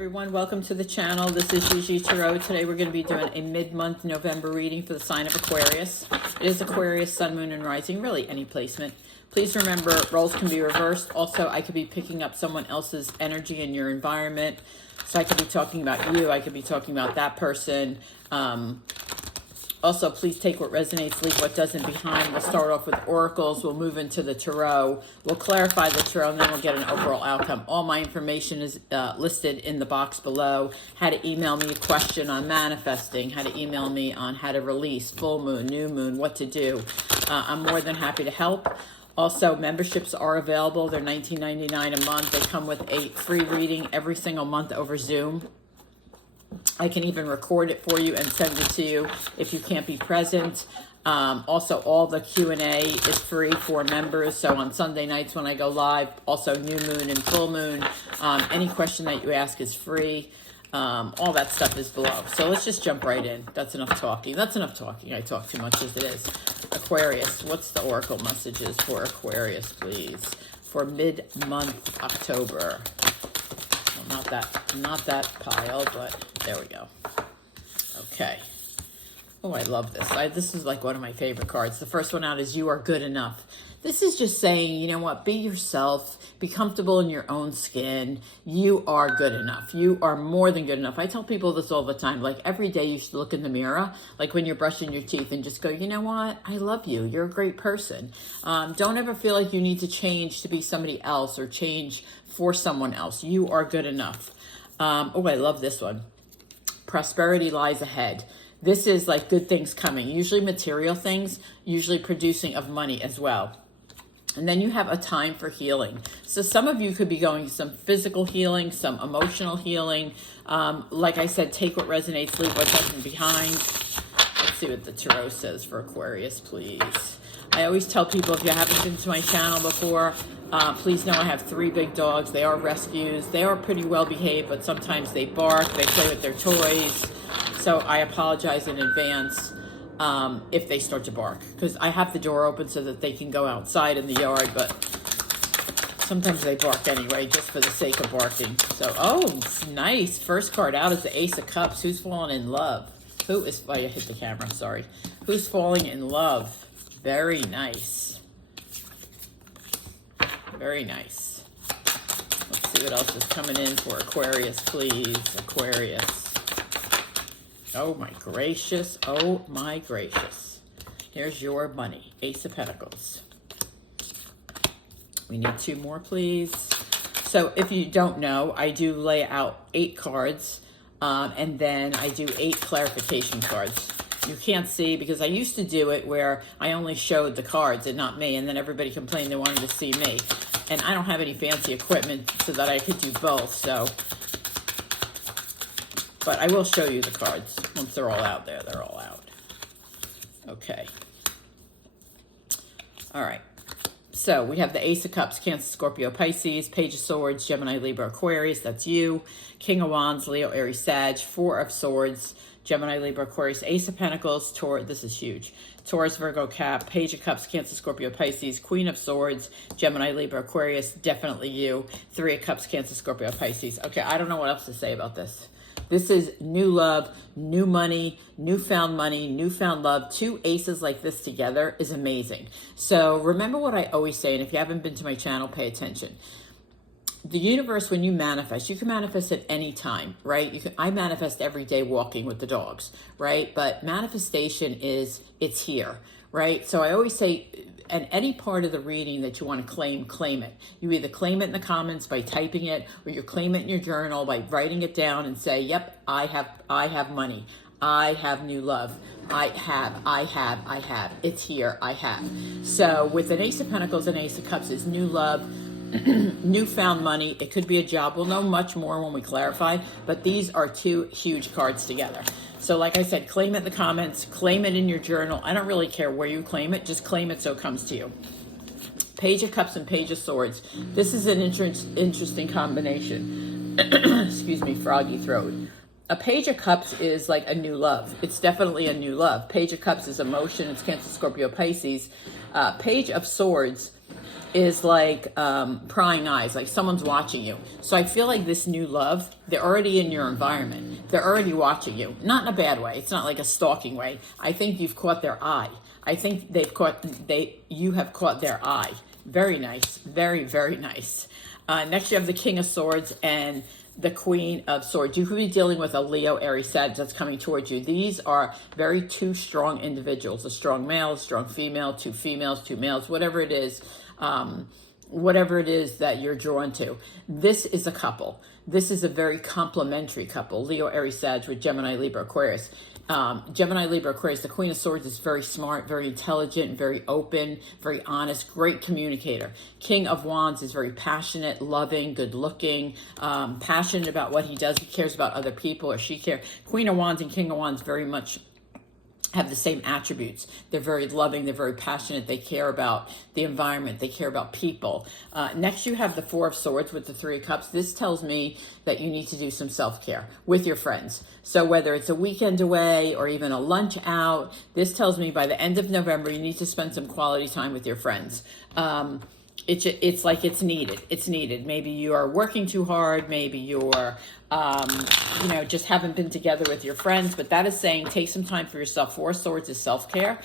everyone, welcome to the channel. This is Gigi Tarot. Today we're going to be doing a mid-month November reading for the sign of Aquarius. It is Aquarius, Sun, Moon, and Rising, really any placement. Please remember, roles can be reversed. Also, I could be picking up someone else's energy in your environment. So I could be talking about you, I could be talking about that person. Also, please take what resonates, leave what doesn't behind. We'll start off with oracles. We'll move into the tarot. We'll clarify the tarot, and then we'll get an overall outcome. All my information is listed in the box below. How to email me a question on manifesting. How to email me on how to release, full moon, new moon, what to do. I'm more than happy to help. Also, memberships are available. They're $19.99 a month. They come with a free reading every single month over Zoom. I can even record it for you and send it to you if you can't be present. Also, all the Q&A is free for members. So on Sunday nights when I go live, also new moon and full moon, any question that you ask is free. All that stuff is below. So let's just jump right in. That's enough talking. That's enough talking. I talk too much as it is. Aquarius, what's the oracle messages for Aquarius, please? For mid-month October. Well, not that pile, but there we go. Okay. Oh, I love this. This is like one of my favorite cards. The first one out is You Are Good Enough. This is just saying, you know what, be yourself, be comfortable in your own skin. You are good enough. You are more than good enough. I tell people this all the time, like every day you should look in the mirror, like when you're brushing your teeth and just go, you know what, I love you. You're a great person. Don't ever feel like you need to change to be somebody else or change for someone else. You are good enough. Oh, I love this one. Prosperity lies ahead. This is like good things coming, usually material things, usually producing of money as well. And then you have a time for healing. So some of you could be going some physical healing, some emotional healing. Like I said, take what resonates, leave what doesn't behind. Let's see what the tarot says for Aquarius, please. I always tell people, if you haven't been to my channel before, please know I have 3 big dogs. They are rescues. They are pretty well behaved, but sometimes they bark, they play with their toys. So I apologize in advance if they start to bark, because I have the door open so that they can go outside in the yard, but sometimes they bark anyway, just for the sake of barking. So, oh, nice. First card out is the Ace of Cups. Who's falling in love? Who is, oh, I hit the camera, sorry. Who's falling in love? Very nice. Very nice. Let's see what else is coming in for Aquarius, please. Aquarius. Oh my gracious. Oh my gracious. Here's your money. Ace of Pentacles. We need 2 more, please. So if you don't know, I do lay out 8 cards, and then I do 8 clarification cards. You can't see, because I used to do it where I only showed the cards and not me, and then everybody complained they wanted to see me. And I don't have any fancy equipment so that I could do both, so. But I will show you the cards once they're all out there. They're all out. Okay. All right. So we have the Ace of Cups, Cancer, Scorpio, Pisces, Page of Swords, Gemini, Libra, Aquarius. That's you. King of Wands, Leo, Aries, Sag. 4 of Swords, Gemini, Libra, Aquarius. Ace of Pentacles, Taurus. This is huge. Taurus, Virgo, Cap. Page of Cups, Cancer, Scorpio, Pisces. Queen of Swords, Gemini, Libra, Aquarius. Definitely you. 3 of Cups, Cancer, Scorpio, Pisces. Okay, I don't know what else to say about this. This is new love, new money, newfound love. 2 aces like this together is amazing. So remember what I always say, and if you haven't been to my channel, pay attention. The universe, when you manifest, you can manifest at any time, right? I manifest every day walking with the dogs, right? But manifestation is, it's here, right? So I always say, and any part of the reading that you want to claim it. You either claim it in the comments by typing it, or you claim it in your journal by writing it down and say, yep, I have money. I have new love. I have. It's here, I have. So with an Ace of Pentacles and Ace of Cups is new love, newfound money. It could be a job. We'll know much more when we clarify, but these are 2 huge cards together. So like I said, claim it in the comments, claim it in your journal. I don't really care where you claim it, just claim it so it comes to you. Page of Cups and Page of Swords. This is an interesting combination. Excuse me, froggy throat. A Page of Cups is like a new love. It's definitely a new love. Page of Cups is emotion. It's Cancer, Scorpio, Pisces. Page of Swords is like prying eyes, like someone's watching you. So I feel like this new love, they're already in your environment. They're already watching you, not in a bad way. It's not like a stalking way. I think you've caught their eye. I think you have caught their eye. Very nice, very, very nice. Next you have the King of Swords and the Queen of Swords. You could be dealing with a Leo, Aries, Sag that's coming towards you. These are very two strong individuals, a strong male, a strong female, two females, two males, whatever it is that you're drawn to. This is a couple. This is a very complementary couple. Leo, Aries, Sag with Gemini, Libra, Aquarius. Gemini, Libra, Aquarius, the Queen of Swords is very smart, very intelligent, very open, very honest, great communicator. King of Wands is very passionate, loving, good looking, passionate about what he does. He cares about other people, or she cares. Queen of Wands and King of Wands very much have the same attributes. They're very loving, they're very passionate, they care about the environment, they care about people. Next you have the Four of Swords with the Three of Cups. This tells me that you need to do some self-care with your friends. So whether it's a weekend away or even a lunch out, this tells me by the end of November you need to spend some quality time with your friends. It's like it's needed. It's needed. Maybe you are working too hard. Maybe you're, just haven't been together with your friends. But that is saying take some time for yourself. Four of Swords is self-care.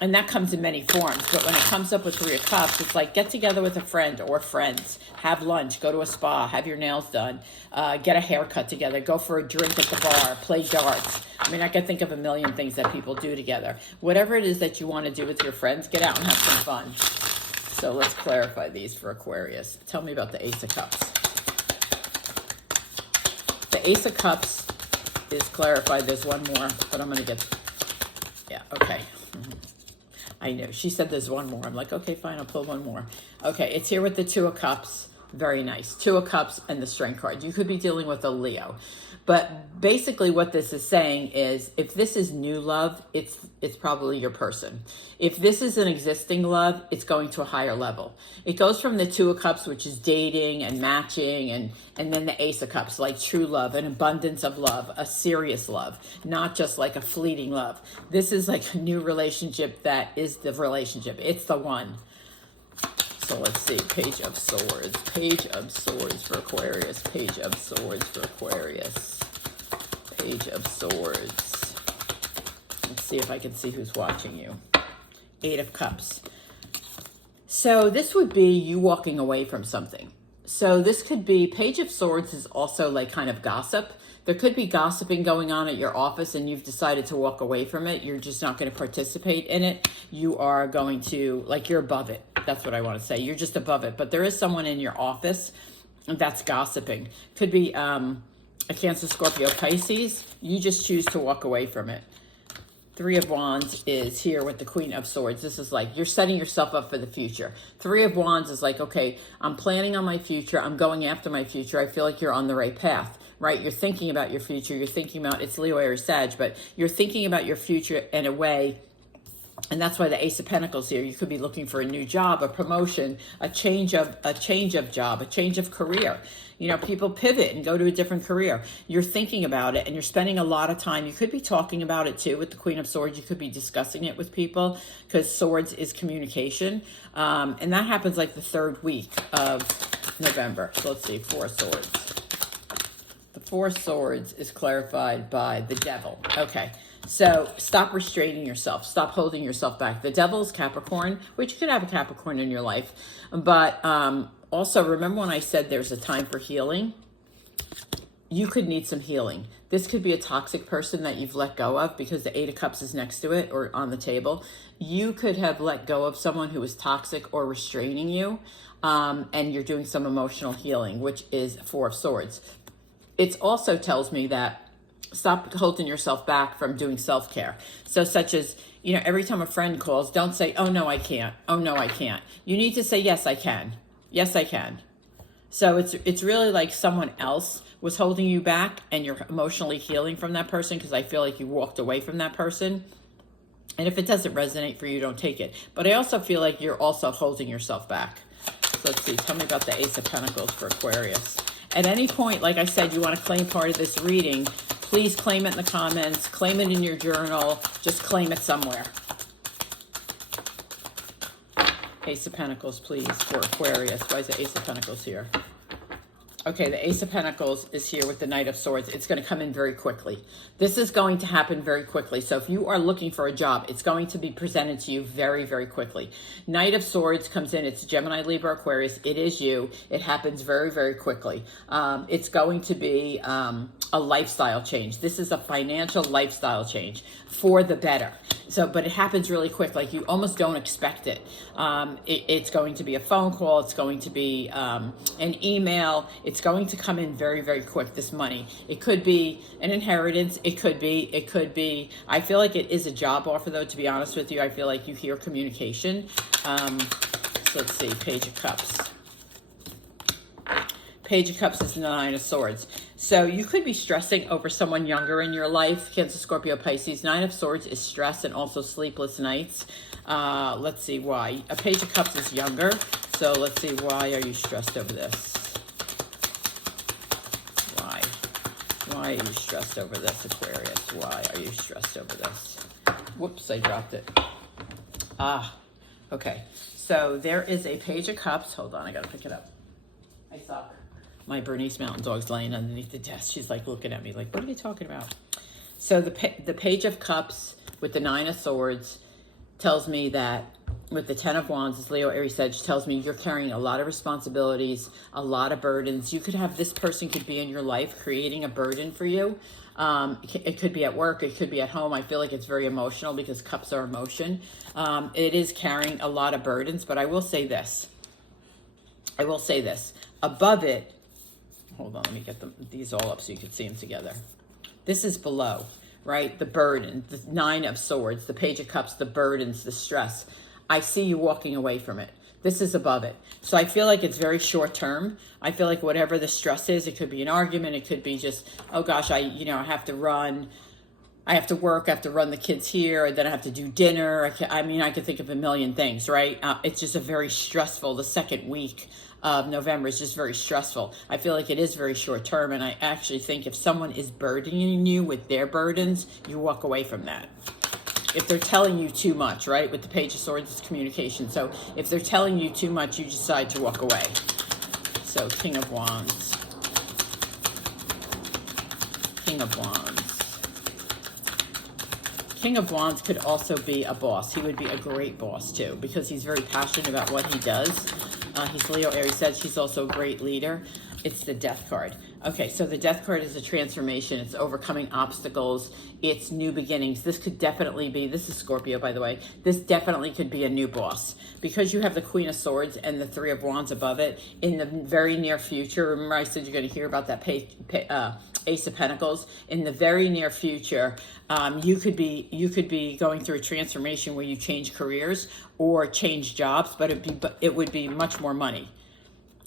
And that comes in many forms. But when it comes up with Three of Cups, it's like get together with a friend or friends. Have lunch. Go to a spa. Have your nails done. Get a haircut together. Go for a drink at the bar. Play darts. I mean, I can think of a million things that people do together. Whatever it is that you want to do with your friends, get out and have some fun. So let's clarify these for Aquarius. Tell me about the Ace of Cups. The Ace of Cups is clarified. There's one more, but I'm going to get... Yeah, okay. I knew. She said there's one more. I'm like, okay, fine, I'll pull one more. Okay, it's here with the Two of Cups. Very nice. Two of Cups and the Strength card. You could be dealing with a Leo. But basically what this is saying is if this is new love, it's probably your person. If this is an existing love, it's going to a higher level. It goes from the Two of Cups, which is dating and matching, and then the Ace of Cups, like true love, an abundance of love, a serious love, not just like a fleeting love. This is like a new relationship that is the relationship. It's the one. So let's see, Page of Swords. Page of Swords for Aquarius. Page of Swords for Aquarius. Page of Swords. Let's see if I can see who's watching you. Eight of Cups. So this would be you walking away from something. So this could be, Page of Swords is also like kind of gossip. There could be gossiping going on at your office and you've decided to walk away from it. You're just not going to participate in it. You are going to, like, you're above it. That's what I want to say. You're just above it. But there is someone in your office that's gossiping. Could be a Cancer, Scorpio, Pisces. You just choose to walk away from it. Three of Wands is here with the Queen of Swords. This is like you're setting yourself up for the future. Three of Wands is like, okay, I'm planning on my future. I'm going after my future. I feel like you're on the right path, right? You're thinking about your future. You're thinking about, it's Leo, Aries, Sag, but you're thinking about your future in a way. And that's why the Ace of Pentacles here. You could be looking for a new job, a promotion, a change of job, a change of career. You know, people pivot and go to a different career. You're thinking about it and you're spending a lot of time. You could be talking about it too with the Queen of Swords. You could be discussing it with people because Swords is communication. And that happens like the third week of November. So let's see, Four of Swords. The Four of Swords is clarified by the Devil. Okay. So stop restraining yourself. Stop holding yourself back. The Devil is Capricorn, which you could have a Capricorn in your life. But also remember when I said there's a time for healing? You could need some healing. This could be a toxic person that you've let go of because the Eight of Cups is next to it or on the table. You could have let go of someone who was toxic or restraining you. And you're doing some emotional healing, which is Four of Swords. It also tells me that stop holding yourself back from doing self-care. So such as, you know, every time a friend calls, don't say, oh, no, I can't. Oh, no, I can't. You need to say, yes, I can. Yes, I can. So it's really like someone else was holding you back and you're emotionally healing from that person because I feel like you walked away from that person. And if it doesn't resonate for you, don't take it. But I also feel like you're also holding yourself back. So let's see. Tell me about the Ace of Pentacles for Aquarius. At any point, like I said, you want to claim part of this reading, please claim it in the comments, claim it in your journal, just claim it somewhere. Ace of Pentacles, please, for Aquarius. Why is the Ace of Pentacles here? Okay, the Ace of Pentacles is here with the Knight of Swords. It's going to come in very quickly. This is going to happen very quickly. So if you are looking for a job, it's going to be presented to you very, very quickly. Knight of Swords comes in. It's Gemini, Libra, Aquarius. It is you. It happens very, very quickly. It's going to be a lifestyle change. This is a financial lifestyle change for the better. So, but it happens really quick. Like you almost don't expect it. It's going to be a phone call. It's going to be an email. It's going to come in very, very quick, this money. It could be an inheritance. It could be, I feel like it is a job offer though, to be honest with you. I feel like you hear communication. So let's see, Page of Cups. Page of Cups is the Nine of Swords. So you could be stressing over someone younger in your life. Cancer, Scorpio, Pisces. Nine of Swords is stress and also sleepless nights. Let's see why. A Page of Cups is younger. So let's see, why are you stressed over this? Why are you stressed over this, Aquarius? Why are you stressed over this? Whoops, I dropped it. Okay. So there is a Page of Cups. Hold on, I gotta pick it up. I suck. My Bernese Mountain Dog's laying underneath the desk. She's like looking at me like, what are you talking about? So the Page of Cups with the Nine of Swords tells me that with the Ten of Wands, as Leo, Aries, Sag, tells me you're carrying a lot of responsibilities, a lot of burdens. You could have, this person could be in your life creating a burden for you. It could be at work. It could be at home. I feel like it's very emotional because cups are emotion. It is carrying a lot of burdens, but I will say this. Above it, hold on, let me get these all up so you can see them together. This is below, right? The burden, the Nine of Swords, the Page of Cups, the burdens, the stress. I see you walking away from it. This is above it. So I feel like it's very short term. I feel like whatever the stress is, it could be an argument. It could be just, oh gosh, I have to run. I have to work. I have to run the kids here. And then I have to do dinner. I could think of a million things, right? It's just a very stressful, the second week of November is just very stressful. I feel like it is very short term. And I actually think if someone is burdening you with their burdens, you walk away from that. If they're telling you too much, right? With the Page of Swords, it's communication. So if they're telling you too much, you decide to walk away. So King of Wands. King of Wands. King of Wands could also be a boss. He would be a great boss too, because he's very passionate about what he does. He's Leo, Aries, Sag. He's also a great leader. It's the Death card. Okay, so the Death card is a transformation. It's overcoming obstacles. It's new beginnings. This could definitely be, this is Scorpio, by the way. This definitely could be a new boss. Because you have the Queen of Swords and the Three of Wands above it, in the very near future, remember I said you're going to hear about that Ace of Pentacles. In the very near future, you could be going through a transformation where you change careers or change jobs, but it would be much more money.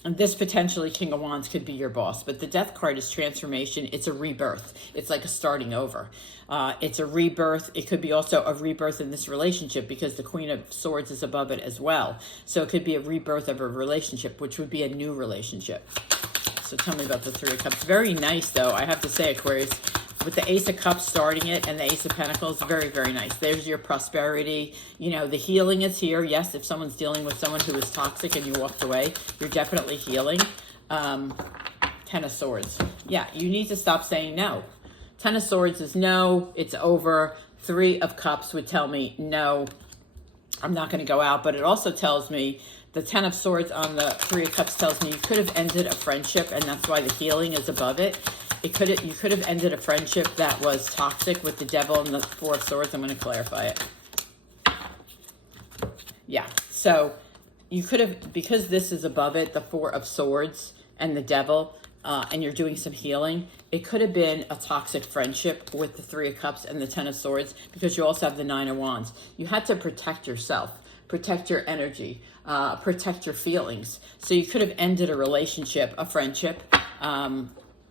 And this potentially, King of Wands, could be your boss. But the Death card is transformation. It's a rebirth. It's like a starting over. It's a rebirth. It could be also a rebirth in this relationship because the Queen of Swords is above it as well. So it could be a rebirth of a relationship, which would be a new relationship. So tell me about the Three of Cups. Very nice, though. I have to say, Aquarius, with the Ace of Cups starting it and the Ace of Pentacles, very, very nice. There's your prosperity. The healing is here. Yes, if someone's dealing with someone who is toxic and you walked away, you're definitely healing. Ten of Swords. Yeah, you need to stop saying no. Ten of Swords is no, it's over. Three of Cups would tell me, no, I'm not going to go out. But it also tells me, the Ten of Swords on the Three of Cups tells me you could have ended a friendship, and that's why the healing is above it. You could have ended a friendship that was toxic with the Devil and the Four of Swords. I'm going to clarify it. Yeah, so you could have, because this is above it, the Four of Swords and the Devil, and you're doing some healing, it could have been a toxic friendship with the Three of Cups and the Ten of Swords, because you also have the Nine of Wands. You had to protect yourself, protect your energy, protect your feelings. So you could have ended a relationship, a friendship.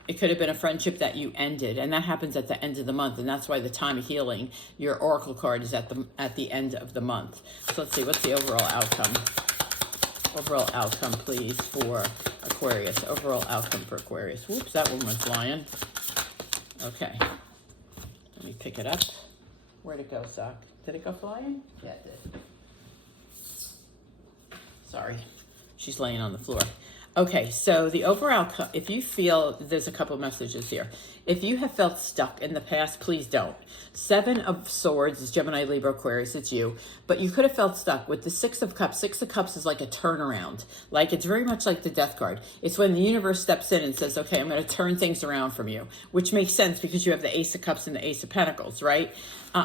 It could have been a friendship that you ended, and that happens at the end of the month, and that's why the time of healing, your Oracle card, is at the end of the month. So let's see, what's the overall outcome? Overall outcome, please, for Aquarius. Overall outcome for Aquarius. Whoops, that one went flying. Okay. Let me pick it up. Where'd it go, Sock? Did it go flying? Yeah, it did. Sorry, she's laying on the floor. Okay, so the overall, if you feel, there's a couple messages here. If you have felt stuck in the past, please don't. 7 of Swords is Gemini, Libra, Aquarius, it's you. But you could have felt stuck with the 6 of Cups. 6 of Cups is like a turnaround. Like, it's very much like the Death card. It's when the universe steps in and says, okay, I'm going to turn things around from you, which makes sense because you have the Ace of Cups and the Ace of Pentacles, right?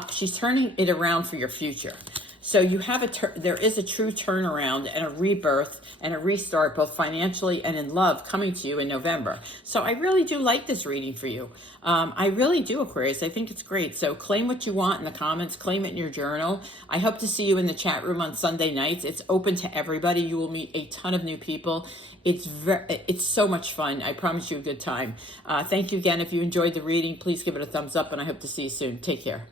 She's turning it around for your future. So you have there is a true turnaround and a rebirth and a restart, both financially and in love, coming to you in November. So I really do like this reading for you. I really do, Aquarius. I think it's great. So claim what you want in the comments, claim it in your journal. I hope to see you in the chat room on Sunday nights. It's open to everybody. You will meet a ton of new people. It's so much fun. I promise you a good time. Thank you again. If you enjoyed the reading, please give it a thumbs up, and I hope to see you soon. Take care.